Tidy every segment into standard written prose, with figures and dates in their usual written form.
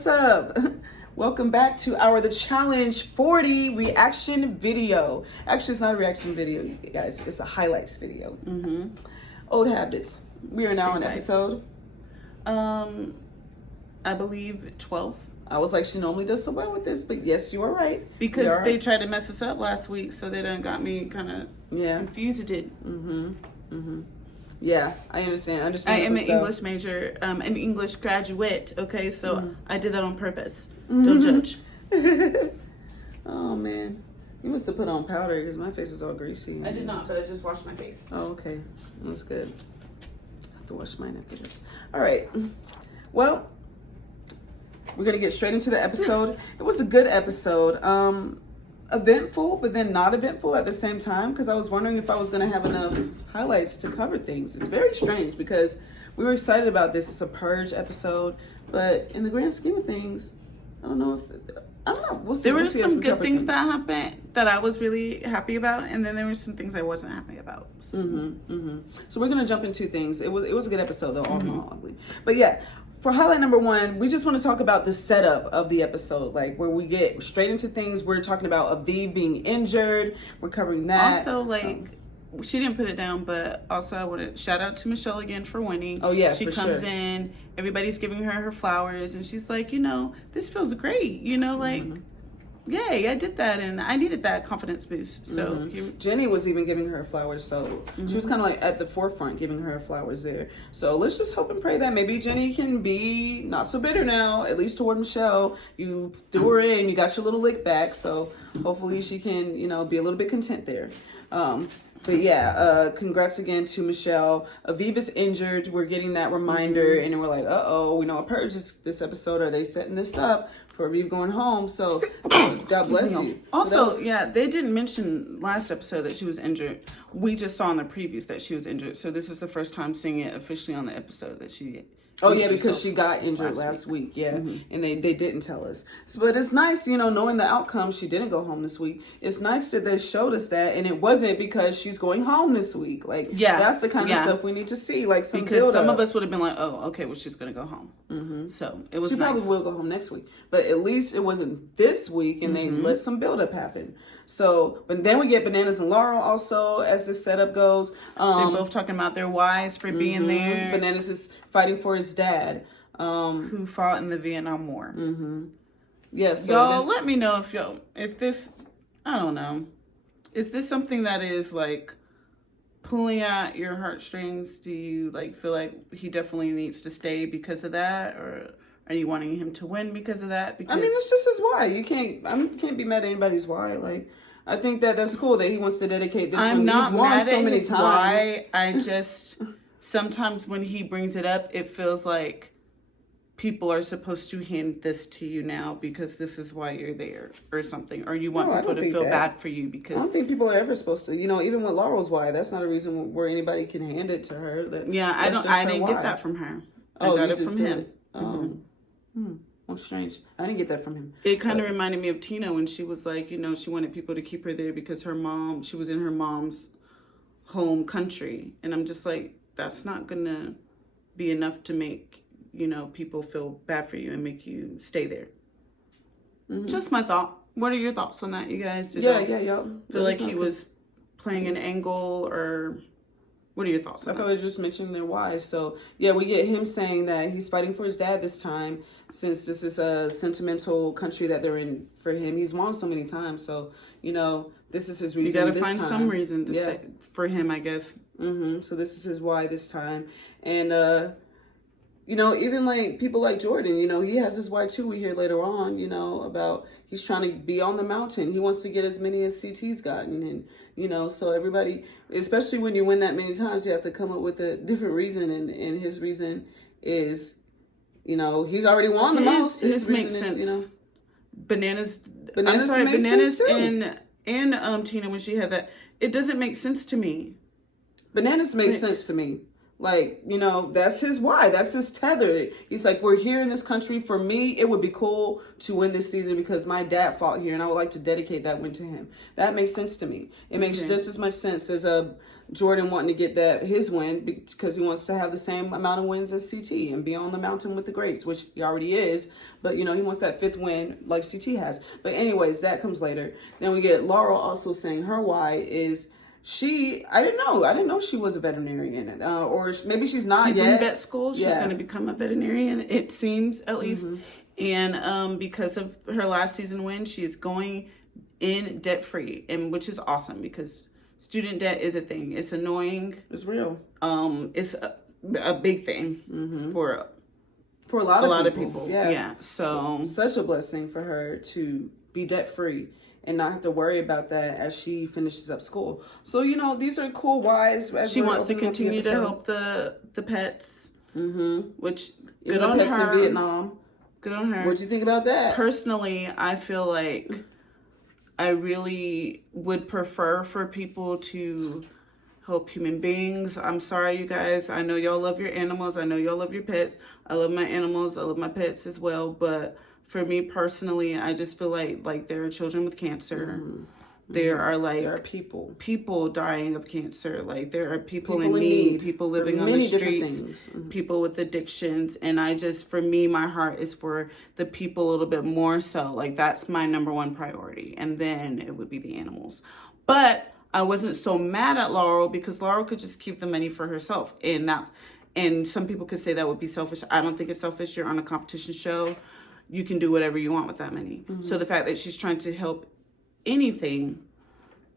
what's up? Welcome back to our The Challenge 40 reaction video. Actually, it's not a reaction video, you guys. It's a highlights video. Old habits. We are now on episode, I believe 12. I was like, she normally does so well with this, but yes, you are right. Because they tried to mess us up last week, so they done got me kind of confused. Yeah, I understand. I am an English major, an English graduate. Okay, so I did that on purpose. Don't judge. Oh man, you must have put on powder because my face is all greasy. I did not, but I just washed my face. Oh, okay, that's good. I have to wash mine after this. All right. Well, we're gonna get straight into the episode. It was a good episode. Eventful, but then not eventful at the same time, because I was wondering if I was going to have enough highlights to cover things. It's very strange because we were excited about this. It's a purge episode, but in the grand scheme of things, I don't know. We'll see. There were some good things that happened that I was really happy about, and then there were some things I wasn't happy about. So, so we're going to jump into things. It was a good episode, though, all in all, ugly. But yeah. For highlight number one, we just want to talk about the setup of the episode, like where we get straight into things. We're talking about Aviv being injured. We're covering that. Also, she didn't put it down, but also I want to shout out to Michelle again for winning. Oh yeah, she comes in, everybody's giving her flowers, and she's like, this feels great. Yay, I did that, and I needed that confidence boost. So Jenny was even giving her flowers, so she was kind of like at the forefront giving her flowers there. So let's just hope and pray that maybe Jenny can be not so bitter now, at least toward Michelle. You threw her in, you got your little lick back, so hopefully she can, be a little bit content there. But yeah, congrats again to Michelle. Aviv is injured. We're getting that reminder, and then we're like, uh-oh, we know a purge this episode. Are they setting this up for Aviv going home? So God bless you. Also, they didn't mention last episode that she was injured. We just saw in the previews that she was injured. So this is the first time seeing it officially on the episode that she... Oh yeah, because she got injured last week. Yeah, and they didn't tell us. But it's nice, knowing the outcome. She didn't go home this week. It's nice that they showed us that, and it wasn't because she's going home this week. That's the kind of stuff we need to see. Because some of us would have been like, oh, okay, well she's gonna go home. So it was. She probably will go home next week, but at least it wasn't this week, and they let some buildup happen. So, but then we get Bananas and Laurel also as this setup goes. They're both talking about their wives for being there. Bananas is fighting for his dad, who fought in the Vietnam War. Yes, y'all let me know if this, I don't know, is this something that is pulling at your heartstrings? Do you feel like he definitely needs to stay because of that, or are you wanting him to win because of that? Because I mean, it's just his why. You can't be mad at anybody's why. I think that's cool that he wants to dedicate this. I'm not mad at his why. I just sometimes when he brings it up, it feels like people are supposed to hand this to you now because this is why you're there or something, or you want people to feel bad for you because I don't think people are ever supposed to. Even with Laurel's why, that's not a reason where anybody can hand it to her. I didn't get that from her. I got it from him. Well, strange. I didn't get that from him. It kind of reminded me of Tina when she was like, she wanted people to keep her there because she was in her mom's home country. And I'm just like, that's not going to be enough to make, people feel bad for you and make you stay there. Just my thought. What are your thoughts on that, you guys? Did y'all feel like he was playing an angle, or what are your thoughts on that? I thought they just mentioned their wives. So, yeah, we get him saying that he's fighting for his dad this time, since this is a sentimental country that they're in for him. He's won so many times. So, this is his reason. You got to find some reason to say for him, I guess. So this is his why this time. And, even people like Jordan, he has his why too. We hear later on, about he's trying to be on the mountain. He wants to get as many as CT's gotten. And, so everybody, especially when you win that many times, you have to come up with a different reason. And his reason is, he's already won the most. His makes sense. Bananas and Tina, when she had that, it doesn't make sense to me. Bananas makes sense to me. Like, you know, that's his why. That's his tether. He's like, we're here in this country. For me, it would be cool to win this season because my dad fought here and I would like to dedicate that win to him. That makes sense to me. It makes just as much sense as Jordan wanting to get his win because he wants to have the same amount of wins as CT and be on the mountain with the greats, which he already is. But, you know, he wants that 5th win like CT has. But anyways, that comes later. Then we get Laurel also saying her why is... I didn't know she was a veterinarian, or maybe she's not she's yet. in vet school. She's going to become a veterinarian, it seems, at least. And because of her last season win, she is going in debt free, and which is awesome because student debt is a thing. It's annoying. It's real. It's a big thing for a lot of people. Yeah. So such a blessing for her to be debt free and not have to worry about that as she finishes up school. So, you know, these are cool whys. She wants to continue to help the pets, which good on pets her. In Vietnam. Good on her. What'd you think about that? Personally, I feel like I really would prefer for people to help human beings. I'm sorry, you guys. I know y'all love your animals. I know y'all love your pets. I love my animals. I love my pets as well, but for me personally, I just feel like there are children with cancer. There are people dying of cancer. Like there are people in need, people living on the streets, people with addictions. And for me, my heart is for the people a little bit more so. Like that's my number one priority. And then it would be the animals. But I wasn't so mad at Laurel because Laurel could just keep the money for herself. And some people could say that would be selfish. I don't think it's selfish. You're on a competition show. You can do whatever you want with that money. So the fact that she's trying to help anything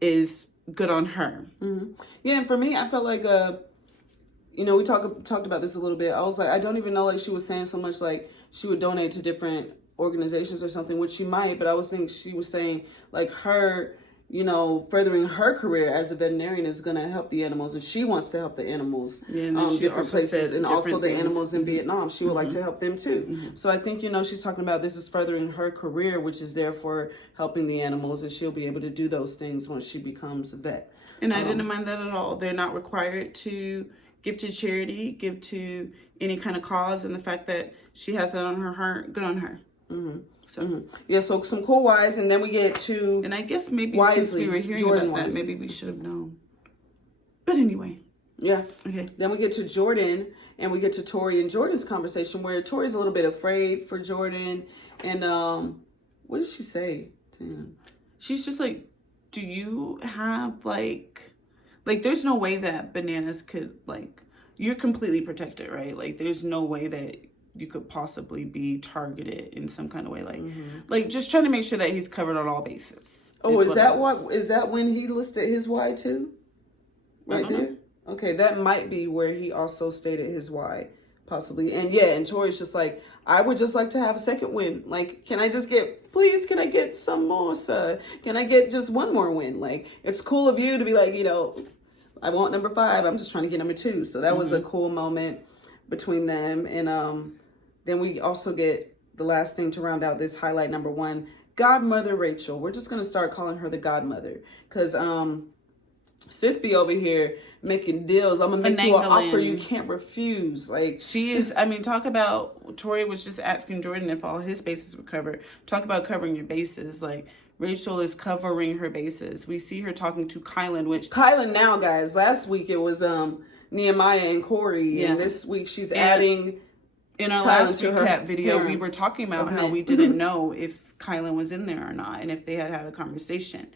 is good on her. Yeah, and for me, I felt like, you know, we talked about this a little bit. I was like, I don't even know, like she was saying so much like she would donate to different organizations or something, which she might, but I was thinking she was saying like her, you know, furthering her career as a veterinarian is going to help the animals, and she wants to help the animals different places, and also the animals in Vietnam. She would like to help them too. So I think, you know, she's talking about this is furthering her career, which is therefore helping the animals, and she'll be able to do those things once she becomes a vet. And I didn't mind that at all. They're not required to give to charity, give to any kind of cause, and the fact that she has that on her heart, good on her. So yeah, so some cool whys, and then we get to and I guess maybe wisely, since we were hearing Jordan about that, wisely. maybe we should have known. But anyway, yeah. Okay. Then we get to Jordan, and we get to Tori and Jordan's conversation, where Tori's a little bit afraid for Jordan, and what did she say to him? She's just like, do you have like there's no way that Bananas could you're completely protected, right? Like there's no way that you could possibly be targeted in some kind of way, like just trying to make sure that he's covered on all bases. Oh, is that when he listed his why too? Right there. Okay, that might be where he also stated his why, possibly. And yeah, and Tori's just like, I would just like to have a second win. Like, can I get some more, sir? Can I get just one more win? Like, it's cool of you to be like, you know, I want number 5. I'm just trying to get number 2. So that was a cool moment between them. And then we also get the last thing to round out this highlight number 1, Godmother Rachel. We're just going to start calling her the Godmother because Sis be over here making deals. I'm going to make you an offer you can't refuse. Like she is, I mean, talk about, Tori was just asking Jordan if all his bases were covered. Talk about covering your bases. Like Rachel is covering her bases. We see her talking to Kylan, now, guys. Last week it was Nehemiah and Corey. And this week she's adding... In our last recap video, we were talking about how we didn't know if Kylan was in there or not, and if they had a conversation.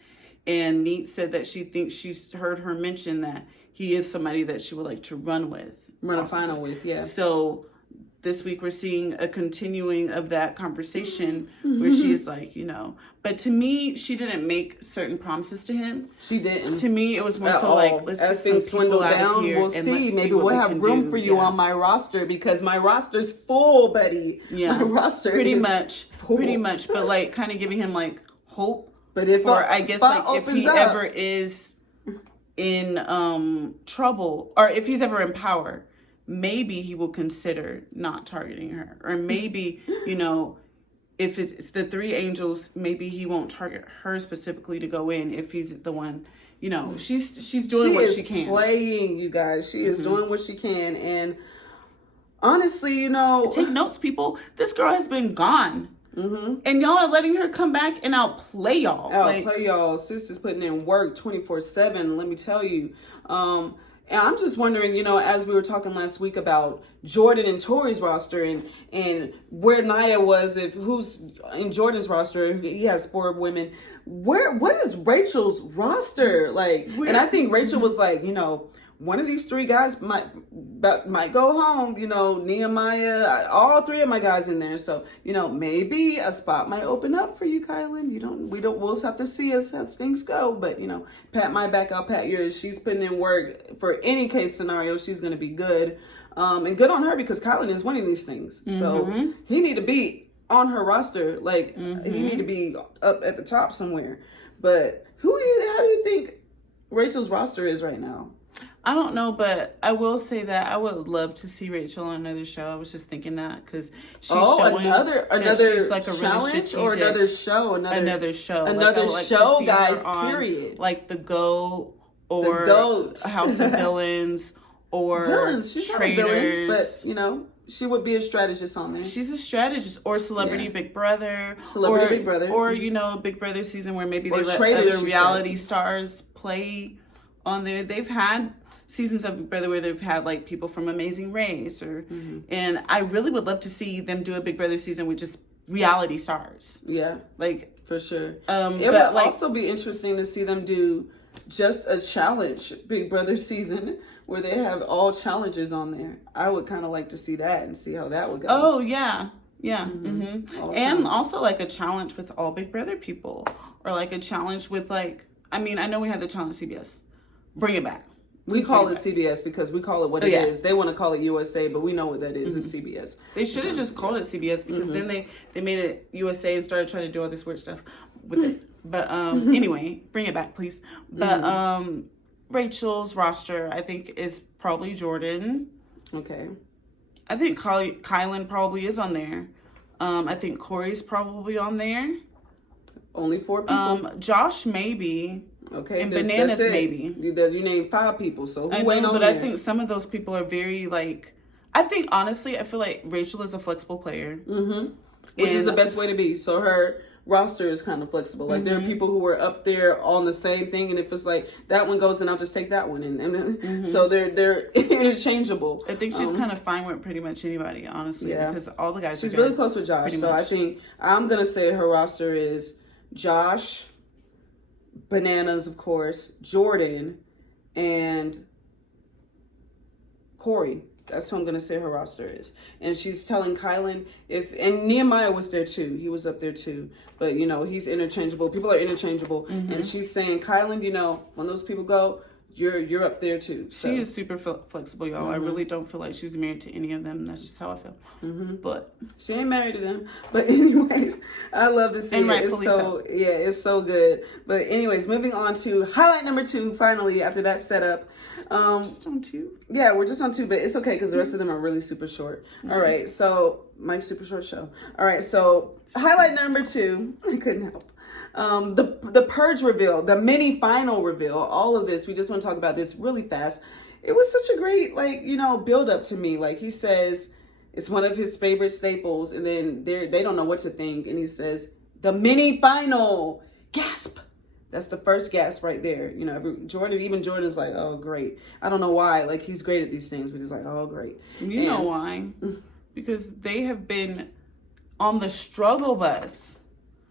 And Neat said that she thinks she's heard her mention that he is somebody that she would like to run a final with. Yeah. So this week we're seeing a continuing of that conversation where she is like, you know, but to me, she didn't make certain promises to him. She didn't. To me, it was more so like, let's as things dwindle down, we'll see. Maybe we'll have room for you on my roster because my roster's full, buddy. Yeah. My roster pretty is much, but like kind of giving him like hope. But if I guess like if he ever is in trouble or if he's ever in power, maybe he will consider not targeting her. Or maybe, you know, if it's the 3 angels, maybe he won't target her specifically to go in if he's the one you know, she's doing what she can. Playing, you guys. She is doing what she can. And honestly, you know, take notes, people. This girl has been gone. And y'all are letting her come back and outplay y'all. Outplay y'all. Sis is putting in work 24/7. Let me tell you. And I'm just wondering, you know, as we were talking last week about Jordan and Tori's roster and where Nia was, if who's in Jordan's roster, he has 4 women. What is Rachel's roster like? And I think Rachel was like, you know, one of these 3 guys might go home, you know, Nehemiah, all 3 of my guys in there. So, you know, maybe a spot might open up for you, Kylan. We'll just have to see as things go. But, you know, pat my back, I'll pat yours. She's putting in work for any case scenario. She's going to be good. And good on her because Kylan is winning these things. So he need to be on her roster. Like, he need to be up at the top somewhere. But how do you think Rachel's roster is right now? I don't know, but I will say that I would love to see Rachel on another show. I was just thinking that because she's showing another she's like a challenge really strategic, or another show, another show, guys. Period. Like the GOAT or the GOAT. House of Villains or Villains. She's Traitors. not a villain, but you know. She would be a strategist on there. She's a strategist or Celebrity Big Brother. Big Brother. Or, you know, a Big Brother season where maybe they let Traitors, other reality stars play on there. They've had seasons of Big Brother where they've had like people from Amazing Race and I really would love to see them do a Big Brother season with just reality stars. Yeah. Like for sure. It would also be interesting to see them do just a challenge Big Brother season where they have all challenges on there. I would kind of like to see that and see how that would go. Oh, yeah. Yeah. And also like a challenge with all Big Brother people or like a challenge with like, I mean, I know we had the challenge CBS. Bring it back. We call it CBS because we call it what it is. They want to call it USA, but we know what that is. It's CBS. They should have just called it CBS because then they made it USA and started trying to do all this weird stuff with it. But anyway, bring it back, please. But Rachel's roster, I think, is probably Jordan. Okay. I think Kylan probably is on there. I think Corey's probably on there. Only 4 people. Josh maybe. Okay. And Bananas maybe. You named 5 people, so I know, but I think some of those people are very like. I think honestly, I feel like Rachel is a flexible player. Which is the best way to be. So her roster is kind of flexible. Like there are people who are up there on the same thing, and if it's like that one goes, then I'll just take that one, and so they're interchangeable. I think she's kind of fine with pretty much anybody, honestly, because all the guys. She's really close with Josh, so I think I'm gonna say her roster is Josh, Bananas, of course, Jordan, and Corey. That's who I'm going to say her roster is. And she's telling Kylan and Nehemiah was there too. He was up there too. But, you know, he's interchangeable. People are interchangeable. And she's saying, Kylan, you know, when those people go, you're up there too. So. She is super flexible, y'all. I really don't feel like she's married to any of them. That's just how I feel. But she ain't married to them. But anyways, I love to see it. It's so yeah, it's so good. But anyways, moving on to highlight number 2. Finally, after that setup. Just on 2. Yeah, we're just on 2, but it's okay because the rest of them are really super short. All right, so Mike's super short show. All right, so highlight number 2. I couldn't help. The purge reveal, the mini final reveal, all of this. We just want to talk about this really fast. It was such a great, build up to me. Like he says, it's one of his favorite staples, and then they don't know what to think, and he says the mini final. Gasp. That's the first gasp right there. You know, Jordan's like, oh, great. I don't know why. Like, he's great at these things, but he's like, oh, great. You know why? Because they have been on the struggle bus.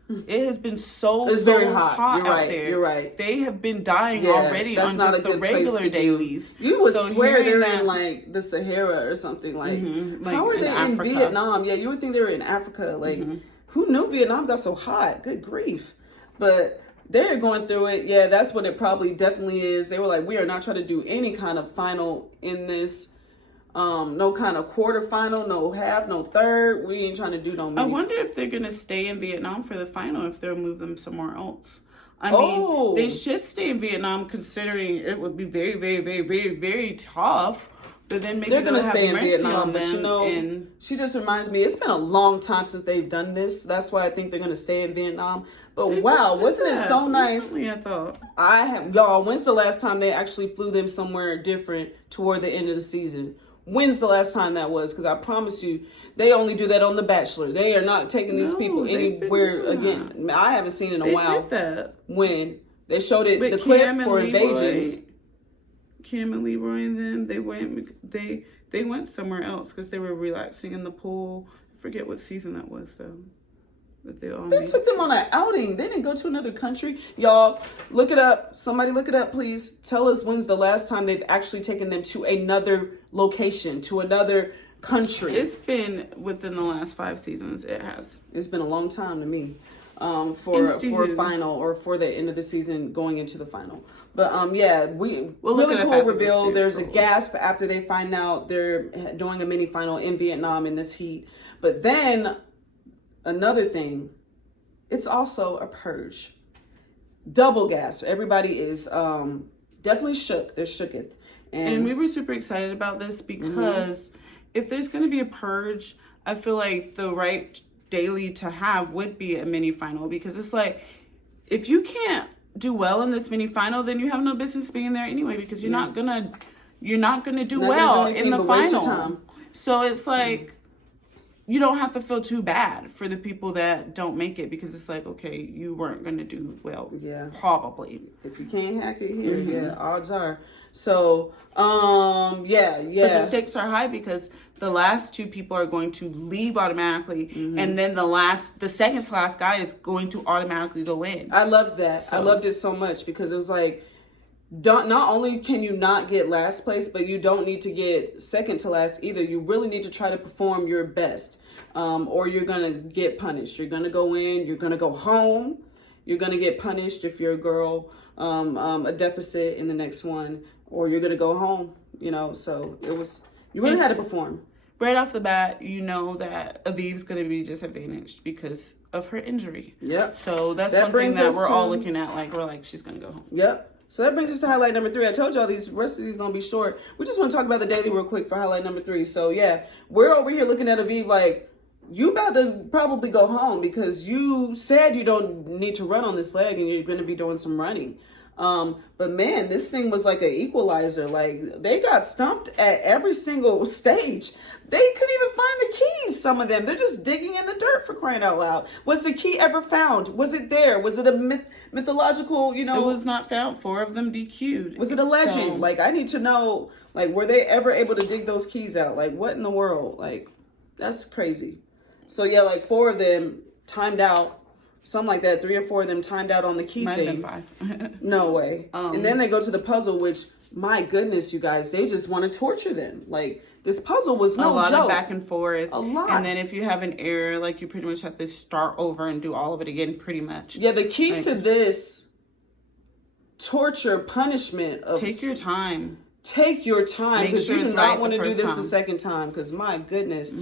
It has been so very hot out there. You're right. They have been dying already on just the regular dailies. You would swear they're in, like, the Sahara or something. Like, how are they in Vietnam? Yeah, you would think they were in Africa. Like, who knew Vietnam got so hot? Good grief. But they're going through it. Yeah, that's what it probably definitely is. They were like, we are not trying to do any kind of final in this. No kind of quarterfinal, no half, no third. We ain't trying to do no mini. I wonder if they're going to stay in Vietnam for the final, if they'll move them somewhere else. I mean, they should stay in Vietnam considering it would be very, very, very, very, very tough But then maybe they're gonna they'll stay have in mercy Vietnam. on But them you know, and she just reminds me. It's been a long time since they've done this. That's why I think they're gonna stay in Vietnam. But they wow, just did wasn't it that so nice? recently, I thought. I have y'all. When's the last time they actually flew them somewhere different toward the end of the season? When's the last time that was? Because I promise you, they only do that on The Bachelor. They are not taking these people they've been anywhere doing again. I haven't seen it in a They while. did that. When they showed it, With the clip Cam and for Leroy, Invasions. Cam and Leroy and them, they went somewhere else because they were relaxing in the pool. I forget what season that was though. That they all They made. took them on an outing. They didn't go to another country. Y'all, look it up. Somebody look it up, please. Tell us when's the last time they've actually taken them to another location, to another country. It's been within the last 5 seasons. It has. It's been a long time to me. For a final or for the end of the season going into the final. But yeah, we'll really cool reveal. There's a gasp after they find out they're doing a mini final in Vietnam in this heat. But then another thing, it's also a purge. Double gasp. Everybody is definitely shook. They're shooketh. And we were super excited about this because if there's going to be a purge, I feel like the right daily to have would be a mini final, because it's like, if you can't do well in this mini final, then you have no business being there anyway, because you're not gonna do well in the final. So it's like, you don't have to feel too bad for the people that don't make it, because it's like, okay, you weren't gonna do well. Yeah, probably. If you can't hack it here, yeah, odds are. So yeah. But the stakes are high because the last 2 people are going to leave automatically, and then the second to last guy is going to automatically go in. I loved that. So. I loved it so much because it was like, not only can you not get last place, but you don't need to get second to last either. You really need to try to perform your best, or you're gonna get punished. You're gonna go in. You're gonna go home. You're gonna get punished if you're a girl, a deficit in the next one, or you're gonna go home. You know, so you really had to perform. Right off the bat, you know that Aviv's going to be disadvantaged because of her injury. Yep. So that's one thing that we're all looking at. Like, we're like, she's going to go home. Yep. So that brings us to highlight number 3. I told y'all these rest of these going to be short. We just want to talk about the daily real quick for highlight number 3. So yeah, we're over here looking at Aviv like, you about to probably go home because you said you don't need to run on this leg and you're going to be doing some running. But man, this thing was like an equalizer. Like, they got stumped at every single stage. They couldn't even find the keys, some of them. They're just digging in the dirt, for crying out loud. Was the key ever found? Was it there? Was it a mythological, you know? It was not found. 4 of them DQ'd. Was it a legend? So, like, I need to know, like, were they ever able to dig those keys out? Like, what in the world? Like, that's crazy. So yeah, like 4 of them timed out. Something like that. 3 or 4 of them timed out on the key thing. Might have been 5. No way. And then they go to the puzzle, which, my goodness, you guys, they just want to torture them. Like, this puzzle was no joke. A lot of back and forth. A lot. And then if you have an error, like, you pretty much have to start over and do all of it again, pretty much. Yeah, the key to this torture punishment of... Take your time. Take your time. Make sure you do it's not right want to do the this first the time. second time, because my goodness.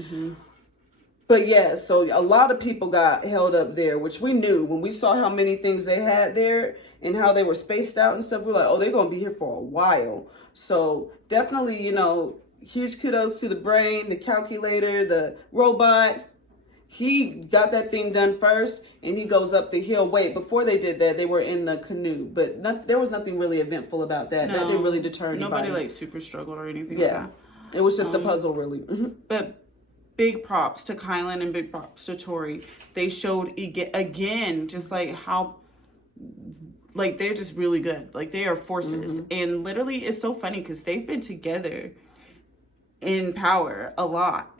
But yeah, so a lot of people got held up there, which we knew when we saw how many things they had there and how they were spaced out and stuff. We're like, oh, they're going to be here for a while. So definitely, you know, huge kudos to the brain, the calculator, the robot. He got that thing done first and he goes up the hill. Wait, before they did that, they were in the canoe, but there was nothing really eventful about that. That didn't really deter anybody. Nobody like super struggled or anything like that. It was just a puzzle, really. But big props to Kylan and big props to Tori. They showed again just like how, like, they're just really good. Like, they are forces. And literally, it's so funny because they've been together in power a lot.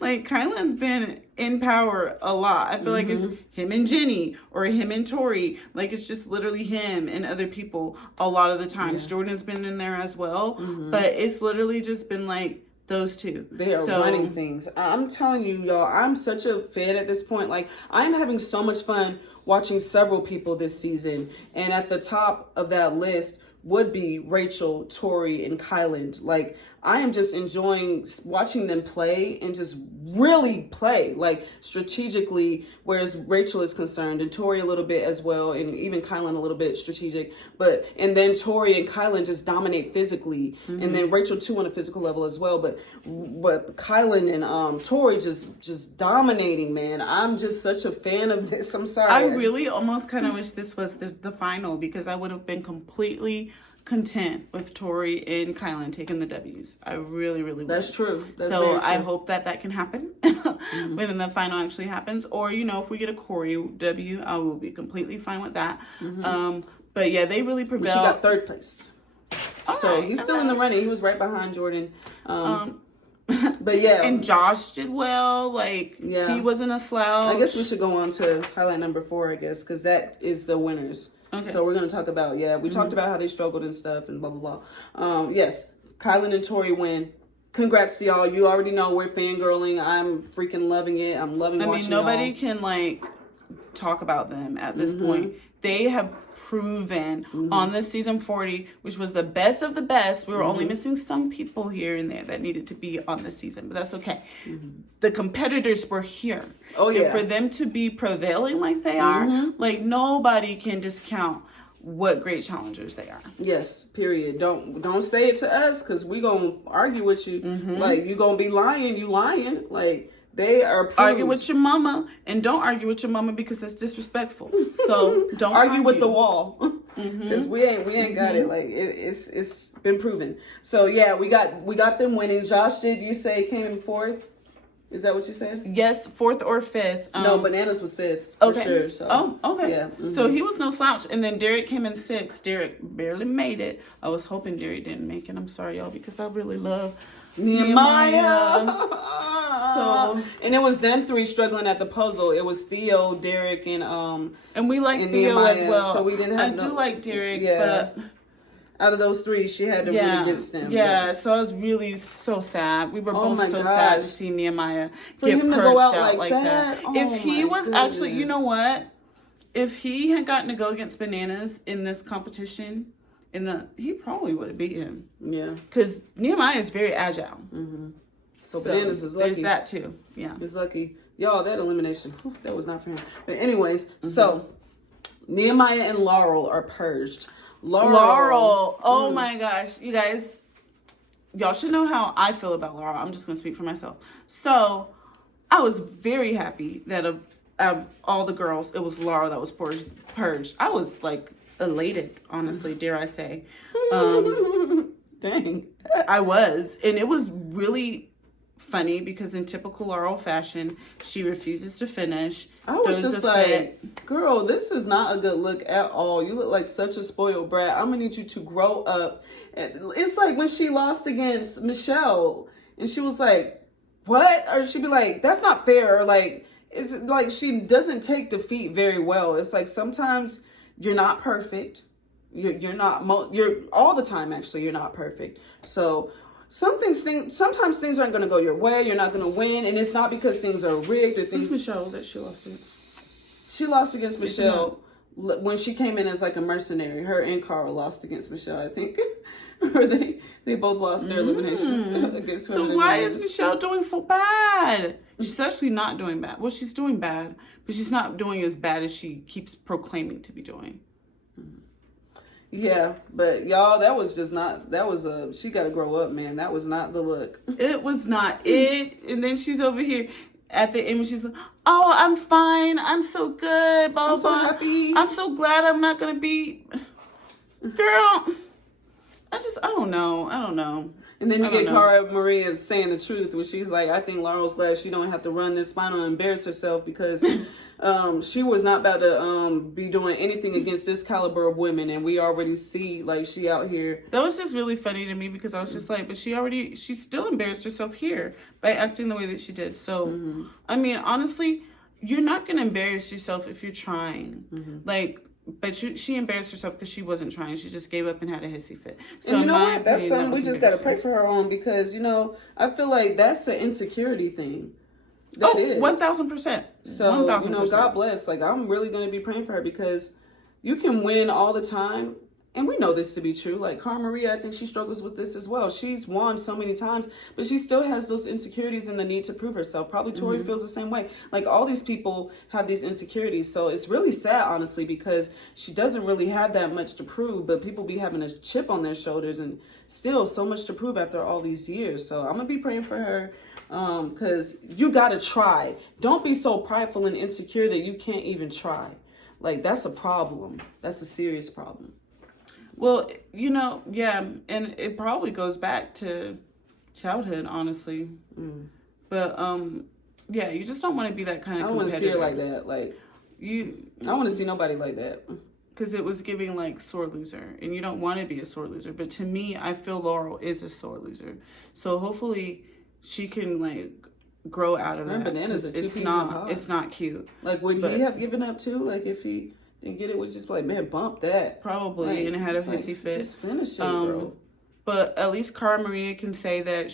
Like, Kylan's been in power a lot. I feel like it's him and Jenny or him and Tori. Like, it's just literally him and other people a lot of the times. Jordan's been in there as well. But it's literally just been like, those 2. They are running things. I'm telling you, y'all, I'm such a fan at this point. Like, I'm having so much fun watching several people this season. And at the top of that list would be Rachel, Tori, and Kylan. Like, I am just enjoying watching them play and just really play, like strategically, whereas Rachel is concerned, and Tori a little bit as well, and even Kylan a little bit strategic. And then Tori and Kylan just dominate physically, and then Rachel too on a physical level as well. But Kylan and Tori just dominating, man. I'm just such a fan of this. I'm sorry. I really almost kind of wish this was the final, because I would have been completely content with Tori and Kylan taking the W's. I really, really would. That's true. That's so very true. I hope that can happen when the final actually happens. Or, if we get a Corey W, I will be completely fine with that. But yeah, they really prevailed. She got third place. So he's still in the running. He was right behind Jordan. But yeah. And Josh did well. He wasn't a slouch. I guess we should go on to highlight number 4, I guess, because that is the winners. Okay. So we're going to talk about, we talked about how they struggled and stuff and blah, blah, blah. Yes, Kylan and Tori win. Congrats to y'all. You already know we're fangirling. I'm freaking loving it. I'm loving watching nobody can, talk about them at this point. They have proven on this season 40, which was the best of the best. We were only missing some people here and there that needed to be on the season, but that's okay. The competitors were here. Oh yeah. And for them to be prevailing like they are, nobody can discount what great challengers they are. Yes, period. Don't say it to us, because we gonna argue with you. You gonna be lying. You lying. They are proved. Argue with your mama, and don't argue with your mama, because that's disrespectful. So don't argue with the wall, because we ain't got it. It's been proven. So yeah, we got them winning. Josh, did you say came in 4th? Is that what you said? Yes, 4th or 5th. No, Bananas was 5th for sure. So. Okay. Yeah. So he was no slouch, and then Derek came in 6th. Derek barely made it. I was hoping Derek didn't make it. I'm sorry, y'all, because I really love Nehemiah. And it was them 3 struggling at the puzzle. It was Theo, Derek, and we like Theo Nehemiah, as well. So we didn't have. I do like Derek, but out of those 3, she had to root against him. Yeah, so I was really so sad. We were both so sad to see Nehemiah get purged go out out like that. If he was actually, you know what? If he had gotten to go against Bananas in this competition, he probably would have beat him. Yeah. Because Nehemiah is very agile. So Bananas is lucky. There's that too. Yeah. He's lucky. Y'all, that elimination, that was not for him. But anyways, so Nehemiah and Laurel are purged. Laurel. Oh my gosh. You guys, y'all should know how I feel about Laurel. I'm just going to speak for myself. So I was very happy that of all the girls, it was Laurel that was purged. I was elated, honestly, dare I say. Dang. I was. And it was really funny, because in typical Laurel fashion, she refuses to finish. I was just like, girl, this is not a good look at all. You look like such a spoiled brat. I'm gonna need you to grow up. It's like when she lost against Michelle, and she was like, what? Or she'd be like, that's not fair. Or it's like she doesn't take defeat very well. It's like sometimes you're not perfect. You're not you're all the time, actually, you're not perfect. So sometimes things aren't going to go your way. You're not going to win. And it's not because things are rigged or things. Who's Michelle that she lost against? She lost against Michelle when she came in as a mercenary. Her and Carl lost against Michelle, I think. Or they both lost their eliminations against her. So why is Michelle doing so bad? She's actually not doing bad. Well, she's doing bad, but she's not doing as bad as she keeps proclaiming to be doing. Yeah, but y'all, that was she got to grow up, man. That was not the look. It was not it. And then she's over here at the end, she's like, oh, I'm fine. I'm so good. Blah, I'm so happy. I'm so glad I'm not going to be. Girl, I don't know. And then you get Cara Maria saying the truth, where she's like, I think Laurel's glad she don't have to run this final and embarrass herself, because she was not about to be doing anything against this caliber of women, and we already see she out here. That was just really funny to me, because I was just like, but she still embarrassed herself here by acting the way that she did. So I mean, honestly, you're not gonna embarrass yourself if you're trying. But she embarrassed herself because she wasn't trying. She just gave up and had a hissy fit. So and you know what? That's something we just got to pray for her on, because, I feel like that's an insecurity thing. That is 1,000%. So, 1,000%. God bless. I'm really going to be praying for her, because you can win all the time and we know this to be true. Like Cara Maria, I think she struggles with this as well. She's won so many times, but she still has those insecurities and the need to prove herself. Probably Tori feels the same way. Like all these people have these insecurities. So it's really sad, honestly, because she doesn't really have that much to prove, but people be having a chip on their shoulders and still so much to prove after all these years. So I'm going to be praying for her. Because you got to try. Don't be so prideful and insecure that you can't even try. Like that's a problem. That's a serious problem. Well, yeah, and it probably goes back to childhood, honestly. But yeah, you just don't want to be that kind of. I don't want to see her like that. Like I don't want to see nobody like that. Because it was giving like sore loser, and you don't want to be a sore loser. But to me, I feel Laurel is a sore loser. So hopefully, she can like grow out of that. Bananas are it's not cute. Like would he have given up too? Like if he didn't get it, would just be like, man, bump that. Probably, like, and it had a hissy fit. Just finish it, bro. But at least Cara Maria can say that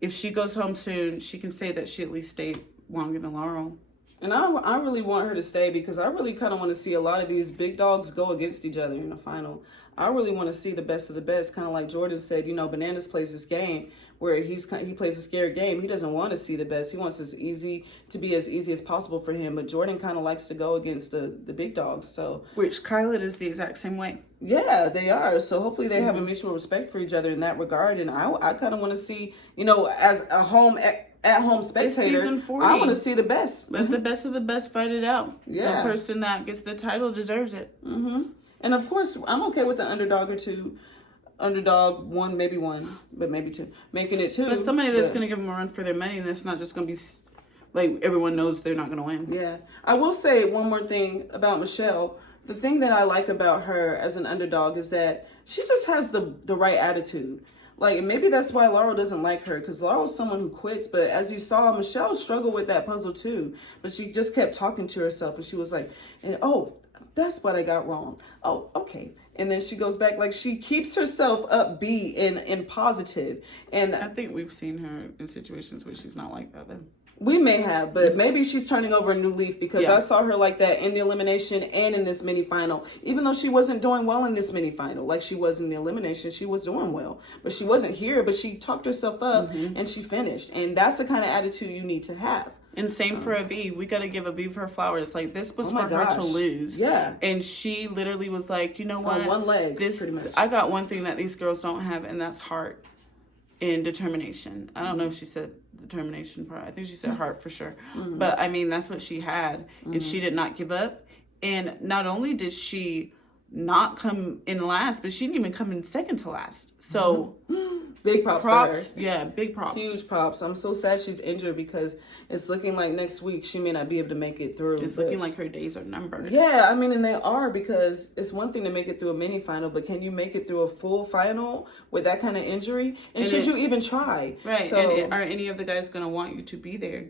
if she goes home soon, she can say that she at least stayed longer than Laurel. And I really want her to stay because I really kind of want to see a lot of these big dogs go against each other in the final. I really want to see the best of the best. Kind of like Jordan said, Bananas plays this game where he plays a scared game. He doesn't want to see the best. He wants to be as easy as possible for him. But Jordan kind of likes to go against the big dogs. So which Kyla is the exact same way. Yeah, they are. So hopefully they have a mutual respect for each other in that regard. And I kind of want to see, as a at-home spectator, season 40. I want to see the best. Let the best of the best fight it out. Yeah. The person that gets the title deserves it. And of course, I'm okay with an underdog or two. Underdog, maybe one, but maybe two. Making it two. But somebody that's going to give them a run for their money, and that's not just going to be like everyone knows they're not going to win. Yeah. I will say one more thing about Michelle. The thing that I like about her as an underdog is that she just has the right attitude. Like, maybe that's why Laurel doesn't like her, because Laurel's someone who quits. But as you saw, Michelle struggled with that puzzle too. But she just kept talking to herself, and she was like, that's what I got wrong. Oh, okay. And then she goes back, like she keeps herself upbeat and positive. And I think we've seen her in situations where she's not like that though. We may have, but maybe she's turning over a new leaf because I saw her like that in the elimination and in this mini final. Even though she wasn't doing well in this mini final, like she was in the elimination, she was doing well. But she wasn't here, but she talked herself up and she finished. And that's the kind of attitude you need to have. And same for Aviv. We got to give Aviv her flowers. Like, this was for her to lose. Yeah. And she literally was like, you know what? On one leg, pretty much. I got one thing that these girls don't have, and that's heart and determination. I don't know if she said determination part. I think she said heart for sure. But, I mean, that's what she had. And she did not give up. And not only did she not come in last, but she didn't even come in second to last. So... Big props. Yeah, big props. Huge props. I'm so sad she's injured because it's looking like next week she may not be able to make it through. It's looking like her days are numbered. Yeah, I mean, and they are, because it's one thing to make it through a mini final, but can you make it through a full final with that kind of injury? And should you even try? Right. So, and are any of the guys going to want you to be there?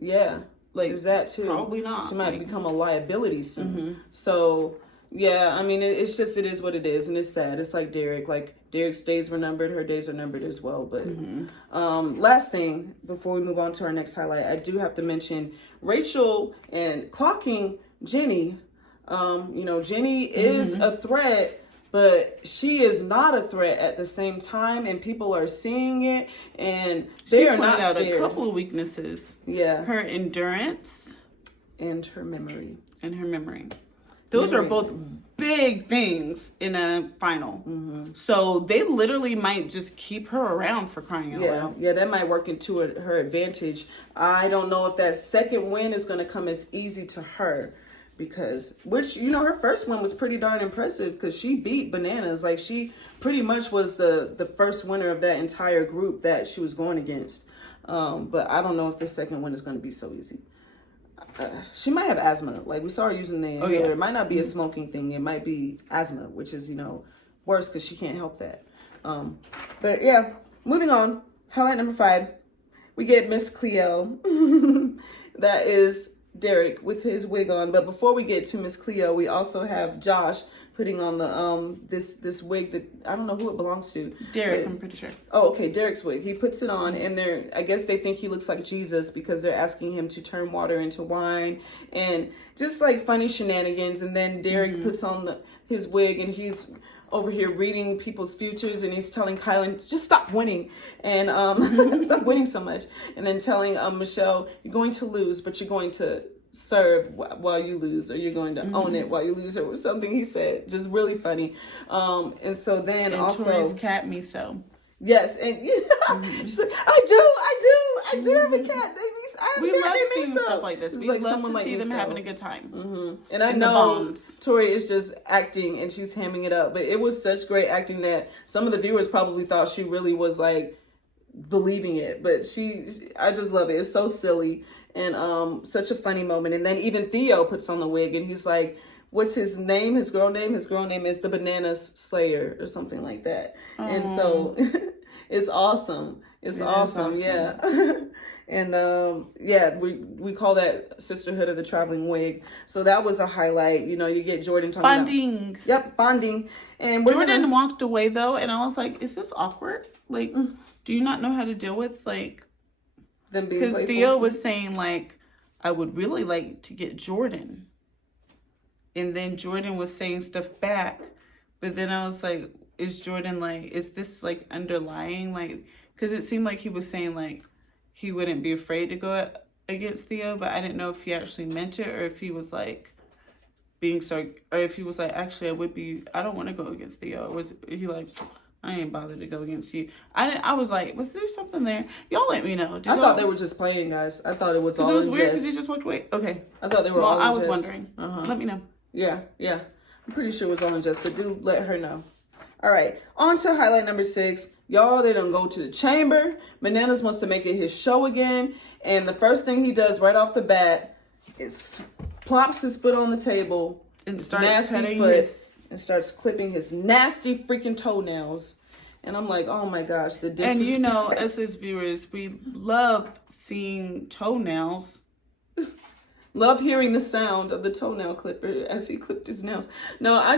Yeah. Like, there's that too. Probably not. She might become a liability soon. So... yeah, I mean, it is what it is, and it's sad. It's like Derek. Like, Derek's days were numbered, her days are numbered as well. But last thing, before we move on to our next highlight, I do have to mention Rachel and clocking Jenny. Jenny is a threat, but she is not a threat at the same time, and people are seeing it, and they are not scared. A couple of weaknesses. Yeah. Her endurance. And her memory. Those are both big things in a final. So they literally might just keep her around, for crying out loud. Yeah, that might work into her advantage. I don't know if that second win is going to come as easy to her, because, her first one was pretty darn impressive because she beat Bananas. Like, she pretty much was the first winner of that entire group that she was going against. But I don't know if the second one is going to be so easy. She might have asthma. Like, we saw her using the inhaler. It might not be a smoking thing. It might be asthma, which is, worse because she can't help that. But yeah, moving on. Highlight number 5. We get Miss Cleo. That is Derek with his wig on. But before we get to Miss Cleo, we also have Josh putting on the this wig that I don't know who it belongs to. Derek, I'm pretty sure. Oh, okay, Derek's wig. He puts it on, and I guess they think he looks like Jesus because they're asking him to turn water into wine, and just like funny shenanigans. And then Derek puts on his wig, and he's over here reading people's futures, and he's telling Kylan, just stop winning, and stop winning so much, and then telling Michelle, you're going to lose, but you're going to serve while you lose, or you're going to own it while you lose, or something he said, just really funny. And so then and also Tori's cat Miso. Yes, and she's like, I do have a cat. We love seeing stuff like this. We love to see them having a good time. And I know Tori is just acting and she's hamming it up, but it was such great acting that some of the viewers probably thought she really was like believing it. But I just love it. It's so silly and such a funny moment. And then even Theo puts on the wig and he's like, what's his name? His girl name? His girl name is the Banana Slayer or something like that. And so it's awesome. It's awesome. Yeah. And we call that Sisterhood of the Traveling Wig. So that was a highlight. You know, you get Jordan talking bonding. Bonding. And Jordan walked away though, and I was like, is this awkward? Like, do you not know how to deal with like them being playful? Because Theo was saying like, I would really like to get Jordan. And then Jordan was saying stuff back. But then I was like, is Jordan like, is this like underlying? Like, because it seemed like he was saying like, he wouldn't be afraid to go against Theo, but I didn't know if he actually meant it or if he was like being so, or if he was like, actually, I don't want to go against Theo. Or was he like, I ain't bothered to go against you? I was like, was there something there? Y'all let me know. I thought they were just playing, guys. I thought it was all. Because it was weird because he just walked away. Okay. I thought they were all. Well, I was wondering. Let me know. Yeah. I'm pretty sure it was all in jest, but do let her know. All right, on to highlight number 6. Y'all, they don't go to the chamber. Bananas wants to make it his show again. And the first thing he does right off the bat is plops his foot on the table and starts clipping his nasty freaking toenails. And I'm like, oh my gosh, the disrespect. And you know, as his viewers, we love seeing toenails. Love hearing the sound of the toenail clipper as he clipped his nails. No, I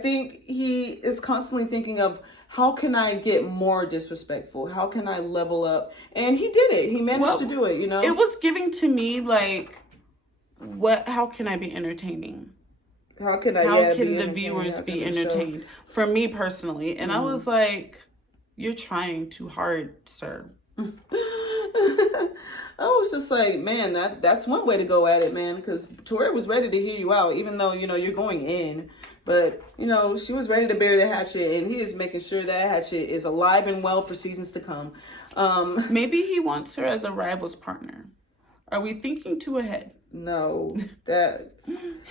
think he is constantly thinking of, how can I get more disrespectful? How can I level up? And he did it. He managed to do it, you know? It was giving to me like, how can I be entertaining? How can the viewers be entertained? For me personally. And I was like, you're trying too hard, sir. I was just like, man, that's one way to go at it, man. Because Tori was ready to hear you out, even though, you know, you're going in. But, you know, she was ready to bury the hatchet. And he is making sure that hatchet is alive and well for seasons to come. Maybe he wants her as a rivals partner. Are we thinking too ahead? No,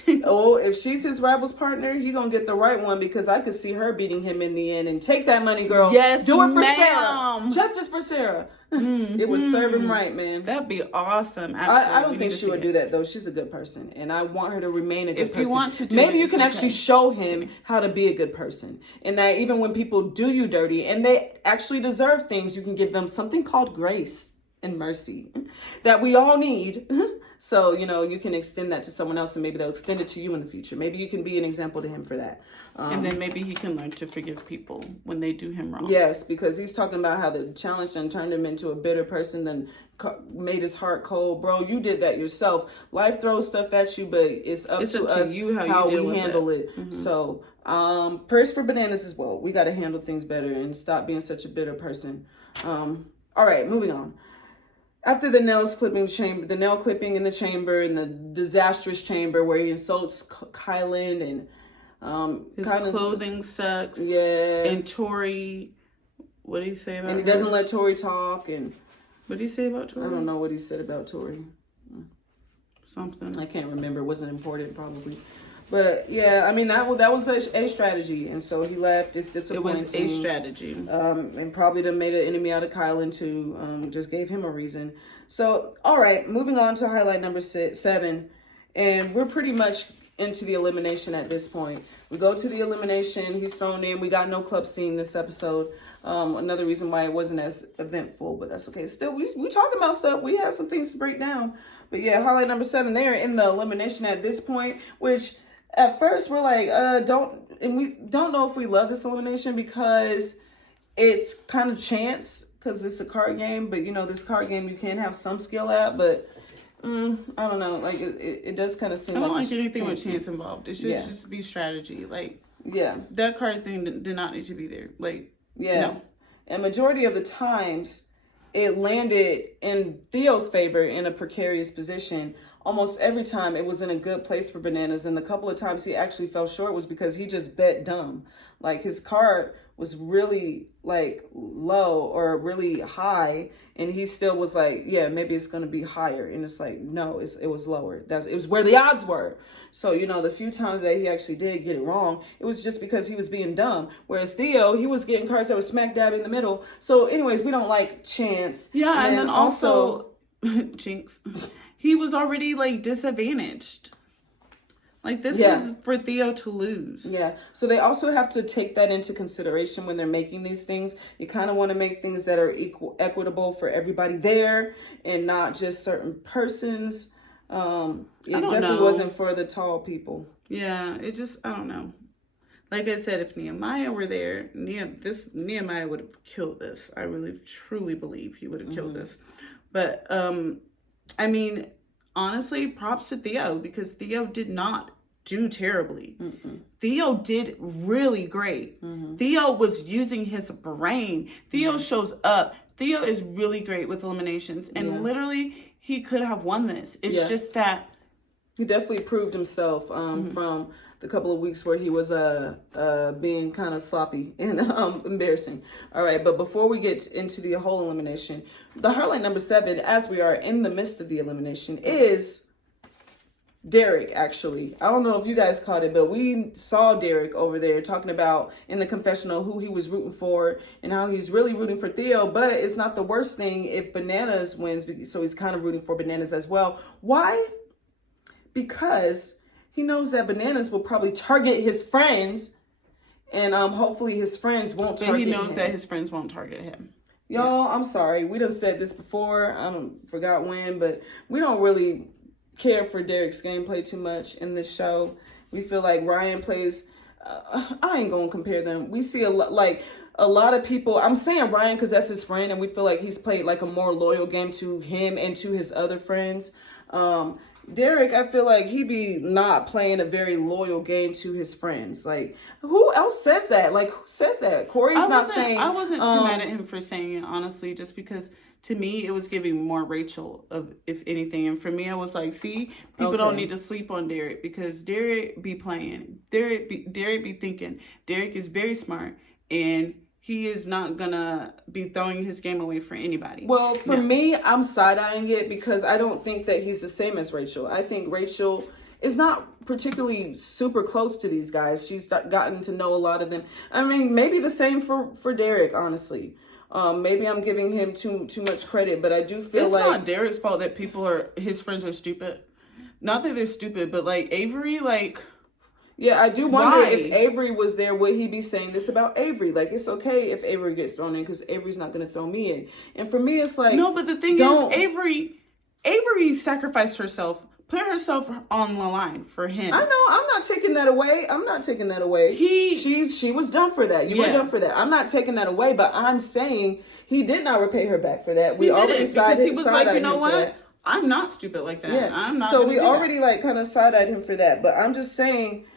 if she's his rival's partner, he gonna get the right one, because I could see her beating him in the end. And take that money, girl. Yes, do it for ma'am. Sarah. Justice for Sarah. It would serve him right, man. That'd be awesome. Absolutely. I don't think she would do that though. She's a good person, and I want her to remain a good person. If you want to do maybe you can actually show him how to be a good person, and that even when people do you dirty and they actually deserve things, you can give them something called grace and mercy that we all need. So, you know, you can extend that to someone else, and maybe they'll extend it to you in the future. Maybe you can be an example to him for that. And then maybe he can learn to forgive people when they do him wrong. Yes, because he's talking about how the challenge done turned him into a bitter person, then made his heart cold. Bro, you did that yourself. Life throws stuff at you, but it's up to us how we handle it. So, prayers for Bananas as well. We got to handle things better and stop being such a bitter person. All right, moving on. After the nail clipping in the chamber and the disastrous chamber where he insults Kylan and his clothing sucks. Yeah. And Tori, what did he say about her? And he doesn't let Tori talk. And what did he say about Tori? I don't know what he said about Tori. Something. I can't remember. It wasn't important probably. But yeah, I mean that was a strategy, and so he left. It's disappointing. It was a strategy, and probably done made an enemy out of Kylan too. Just gave him a reason. So all right, moving on to highlight number 7, and we're pretty much into the elimination at this point. We go to the elimination. He's thrown in. We got no club scene this episode. Another reason why it wasn't as eventful, but that's okay. Still, we talking about stuff. We have some things to break down. But yeah, highlight number 7, they are in the elimination at this point, which at first we're like, we don't know if we love this elimination because it's kind of chance because it's a card game. But this card game you can have some skill at, but I don't know. Like it does kind of seem. I don't like like anything with chance involved. It should just be strategy. Like that card thing did not need to be there. Like no. And majority of the times, it landed in Theo's favor in a precarious position. Almost every time it was in a good place for Bananas. And the couple of times he actually fell short was because he just bet dumb. Like his card was really like low or really high. And he still was like, yeah, maybe it's going to be higher. And it's like, no, it was lower. It was where the odds were. So, the few times that he actually did get it wrong, it was just because he was being dumb. Whereas Theo, he was getting cards that were smack dab in the middle. So anyways, we don't like chance. Yeah. And then also Jinx, he was already like disadvantaged. Like this is for Theo to lose. Yeah. So they also have to take that into consideration when they're making these things. You kind of want to make things that are equitable for everybody there and not just certain persons. It definitely wasn't for the tall people. Yeah, I don't know. Like I said, if Nehemiah were there, Nehemiah would have killed this. I really, truly believe he would have killed this. But, I mean, honestly, props to Theo because Theo did not do terribly. Theo did really great. Theo was using his brain. Theo shows up. Theo is really great with eliminations. And literally, he could have won this. It's just that he definitely proved himself from the couple of weeks where he was being kind of sloppy and embarrassing. All right, but before we get into the whole elimination, the highlight number 7, as we are in the midst of the elimination, is Derek, actually. I don't know if you guys caught it, but we saw Derek over there talking about in the confessional who he was rooting for and how he's really rooting for Theo, but it's not the worst thing if Bananas wins, so he's kind of rooting for Bananas as well. Why? Because he knows that Bananas will probably target his friends, and hopefully his friends won't target him. And he knows that his friends won't target him. Y'all, I'm sorry. We done said this before. Forgot when, but we don't really care for Derek's gameplay too much in this show. We feel like Ryan plays, I ain't gonna compare them. We see a lot of people, I'm saying Ryan because that's his friend, and we feel like he's played like a more loyal game to him and to his other friends. Derek, I feel like he be not playing a very loyal game to his friends. Like, who else says that? Like, who says that? Corey's not saying. I wasn't too mad at him for saying it, honestly, just because to me it was giving more Rachel of, if anything. And for me, I was like, see, people don't need to sleep on Derek because Derek be playing. Derek be thinking. Derek is very smart, and he is not gonna be throwing his game away for anybody. Well, for me, I'm side-eyeing it because I don't think that he's the same as Rachel. I think Rachel is not particularly super close to these guys. She's gotten to know a lot of them. I mean, maybe the same for Derek, honestly. Maybe I'm giving him too much credit, but I do feel like... It's not Derek's fault that his friends are stupid. Not that they're stupid, but like Avery, like... Yeah, I do wonder if Avery was there, would he be saying this about Avery? Like, it's okay if Avery gets thrown in because Avery's not going to throw me in. And for me, it's like... No, but the thing is, Avery sacrificed herself, put herself on the line for him. I know. I'm not taking that away. She was done for that. You were done for that. I'm not taking that away, but I'm saying he did not repay her back for that. We already sided him. He was like, you know what? I'm not stupid like that. Yeah. I'm not. So we already like kind of side-eyed him for that. But I'm just saying...